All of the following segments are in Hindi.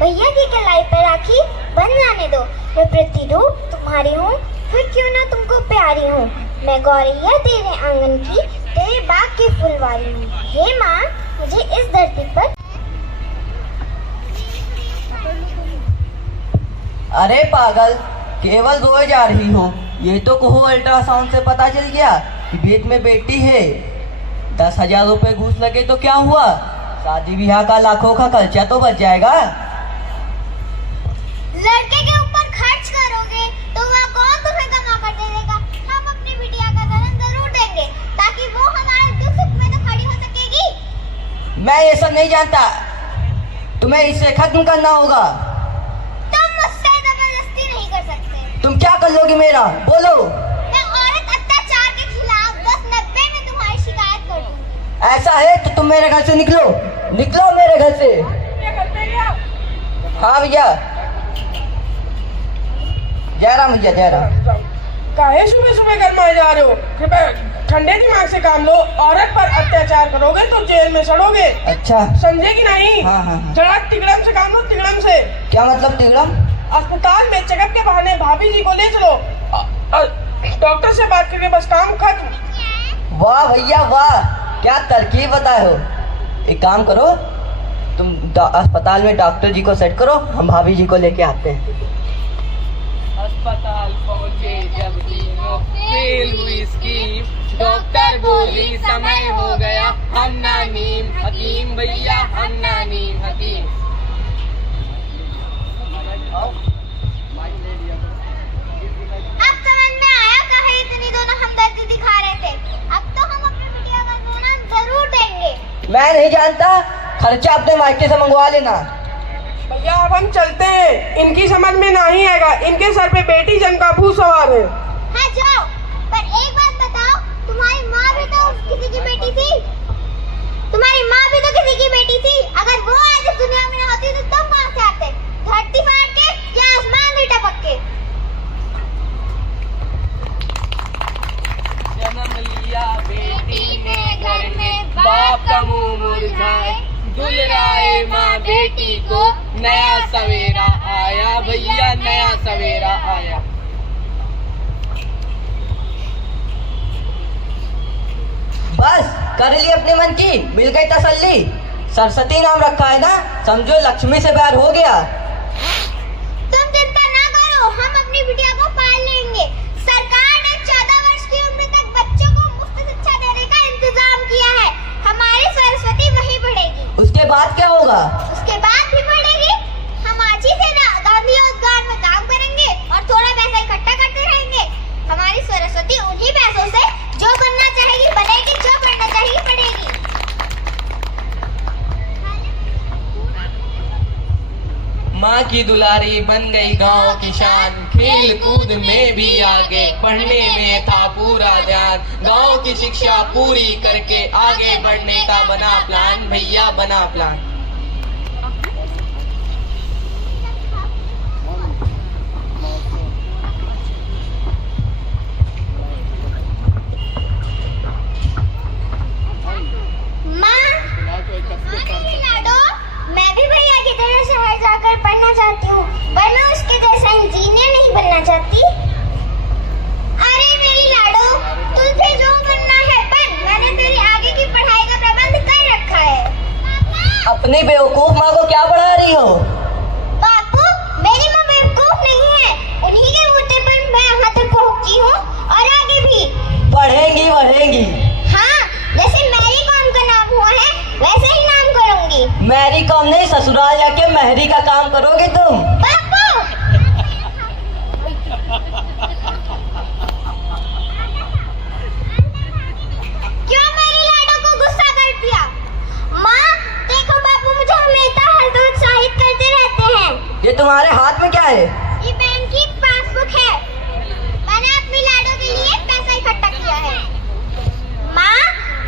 भैया की कलाई पर राखी बन जाने दो। मैं प्रतिरूप तुम्हारी हूँ, फिर क्यों ना तुमको प्यारी हूँ। मैं गौरैया तेरे आंगन की, तेरे बाग की फुलवारी हूँ। हे माँ, मुझे इस धरती पर। अरे पागल, केवल रोए जा रही हो। ये तो कहो अल्ट्रासाउंड से पता चल गया कि पेट में बेटी है। 10,000 रुपए घूस लगे तो क्या हुआ, शादी ब्याह का लाखों का खर्चा तो बच जाएगा। लड़के के ऊपर खर्च करोगे तो वह कौन तुम्हें कमा कर दे देगा। हम अपनी बिटिया का जन्म जरूर देंगे ताकि वो हमारे दुख सुख में तो खड़ी हो सकेगी। मैं ये सब नहीं जानता, तुम्हें इसे खत्म करना होगा। तुम मुझसे जबरदस्ती नहीं कर सकते। तुम क्या कर लोगी मेरा, बोलो। मैं औरत अत्याचार के खिलाफ 1090 में तुम्हारी शिकायत कर दूंगी। ऐसा है तो तुम मेरे घर से निकलो, निकलो मेरे घर से। हाँ भैया, जयराम भैया, जयराम। काहे सुबह सुबह घर में जा रहे हो? कृपया ठंडे दिमाग से काम लो। औरत पर अत्याचार करोगे तो जेल में सड़ोगे। अच्छा, समझे कि नहीं? हाँ, हाँ, हाँ। जरा तिगड़म से काम लो, तिगड़म से। क्या मतलब तिगड़म? अस्पताल में चेकअप के बहाने भाभी जी को ले चलो। डॉक्टर से बात करके बस काम खत्म। वाह भैया वाह, क्या तरकीब बताए हो। एक काम करो, तुम अस्पताल में डॉक्टर जी को सेट करो, हम भाभी जी को लेके आते हैं। अस्पताल पहुंचे जब तीनों, फेल हुई स्कीम। डॉक्टर बोली समय हो गया, हम ना नीम हकीम भैया, हम ना नीम हकीम। अब समझ में आया काहे इतनी दोनों हमदर्दी दिखा रहे थे। अब तो हम अपनी बिटिया का जन्म जरूर देंगे। मैं नहीं जानता, खर्चा अपने मायके से मंगवा लेना। भैया अब हम चलते हैं, इनकी समझ में नहीं आएगा। इनके सर पे बेटी जन का भू सवार है। हाँ जाओ, पर एक बात बताओ, तुम्हारी माँ भी तो किसी की बेटी थी। तुम्हारी माँ भी तो किसी की बेटी थी। अगर वो आज इस दुनिया में न होती तो तुम कहाँ से आते? धरती फाड़ के या आसमान से टपक के? जन्म लिया बेटी ने घर में, बाप का मुंह मुरझाए। दुलराए माँ बेटी को, नया सवेरा आया भैया, नया सवेरा आया। बस कर ली अपने मन की, मिल गई तसल्ली। सरस्वती नाम रखा है ना, समझो लक्ष्मी से प्यार हो गया। तुम चिंता ना करो, हम अपनी बिटिया को पाल लेंगे। सरकार ने 14 वर्ष की उम्र तक बच्चों को मुफ्त शिक्षा देने का इंतजाम किया है। हमारी सरस्वती वहीं पढ़ेगी। उसके बाद क्या होगा? उसके बाद भी पढ़ेगी। हम आज ही से ना गांधी रोजगार में काम करेंगे और थोड़ा पैसा इकट्ठा करते रहेंगे। हमारी सरस्वती उन्हीं पैसों से जो बनना चाहेगी बनेगी, जो पढ़ना चाहेगी पढ़ेगी। माँ की दुलारी बन गई गांव की शान, खेल कूद में भी आगे, पढ़ने में था पूरा ध्यान। गांव की शिक्षा पूरी करके आगे बढ़ने का बना प्लान भैया, बना प्लान। मैं भी भैया की तरह शहर जाकर पढ़ना चाहती हूँ, पर मैं उसके जैसा इंजीनियर नहीं बनना चाहती। अरे मेरी लाडो, तुझे जो बनना है बन, मैंने तेरी आगे की पढ़ाई का प्रबंध कर रखा है। अपनी बेवकूफ माँ को क्या पढ़ा रही हो? बापू, मेरी माँ बेवकूफ नहीं है। उन्हीं के बूते पर मैं यहाँ तक पहुँची हूँ और आगे भी पढ़ेंगी बढ़ेंगी। हाँ, जैसे मैरी कॉम का नाम हुआ है वैसे ही नाम करूंगी। मैरी कॉम नहीं, ससुराल जाके मेहरी का काम करोगे तुम। बापू, क्यों मेरी लाडो को गुस्सा कर दिया? माँ देखो, बापू मुझे हमेशा हर रोज उत्साहित करते रहते हैं। ये तुम्हारे हाथ में क्या है? ये बैंक की पासबुक है। मैंने अपनी लाडो के लिए पैसा इकट्ठा किया है। माँ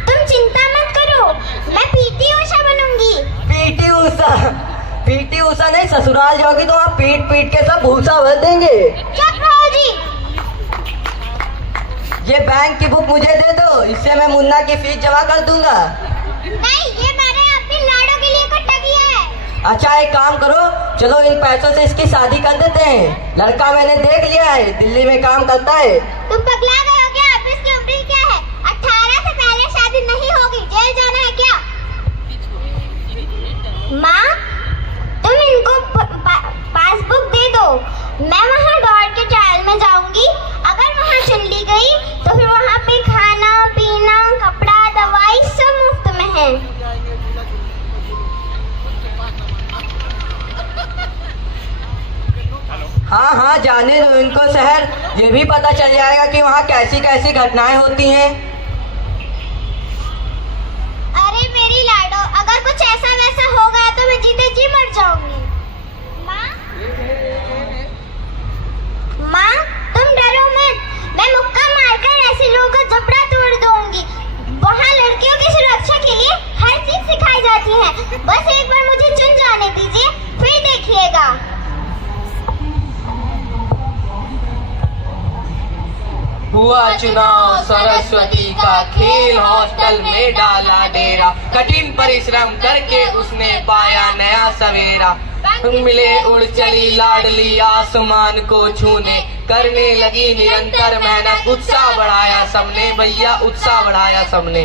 तुम चिंता मत करो, मैं PT Usha बनूंगी। PT Usha? PT Usha नहीं, ससुराल जाओगी तो वहाँ पीट पीट के सब भूसा भर देंगे। चुप रहो जी। ये बैंक की बुक मुझे दे दो, इससे मैं मुन्ना की फीस जमा कर दूंगा। नहीं, ये मैंने अपनी लाडो के लिए इकट्ठा किया है। अच्छा एक काम करो, चलो इन पैसों से इसकी शादी कर देते हैं। लड़का मैंने देख लिया है, दिल्ली में काम करता है। तुम पगला गए हो क्या? अब इसकी उम्र क्या है? 18 से पहले शादी नहीं होगी, जेल जाना है क्या? माँ, तुम इनको पासबुक दे दो। मैं वहाँ दौड़ के ट्रायल में जाऊंगी। अगर वहाँ चुन ली गई तो फिर वहाँ पे खाना पीना कपड़ा दवाई सब मुफ्त में है। हाँ हाँ, जाने दो इनको शहर, ये भी पता चल जाएगा कि वहाँ कैसी कैसी घटनाएं होती हैं। अरे मेरी लाडो, अगर कुछ ऐसा वैसा हो गया तो मैं जीते जी मर जाऊंगी। माँ, तुम डरो मत, मैं मुक्का मारकर ऐसे लोगों का जबड़ा तोड़ दूंगी। वहाँ लड़कियों की सुरक्षा के लिए हर चीज सिखाई जाती है। बस एक बार मुझे चुन जाने दीजिए, फिर देखिएगा। हुआ चुनाव सरस्वती का, खेल हॉस्टल में डाला डेरा, कठिन परिश्रम करके उसने पाया नया सवेरा। मिले उड़ चली लाडली आसमान को छूने, करने लगी निरंतर मेहनत, उत्साह बढ़ाया सबने भैया, उत्साह बढ़ाया सबने।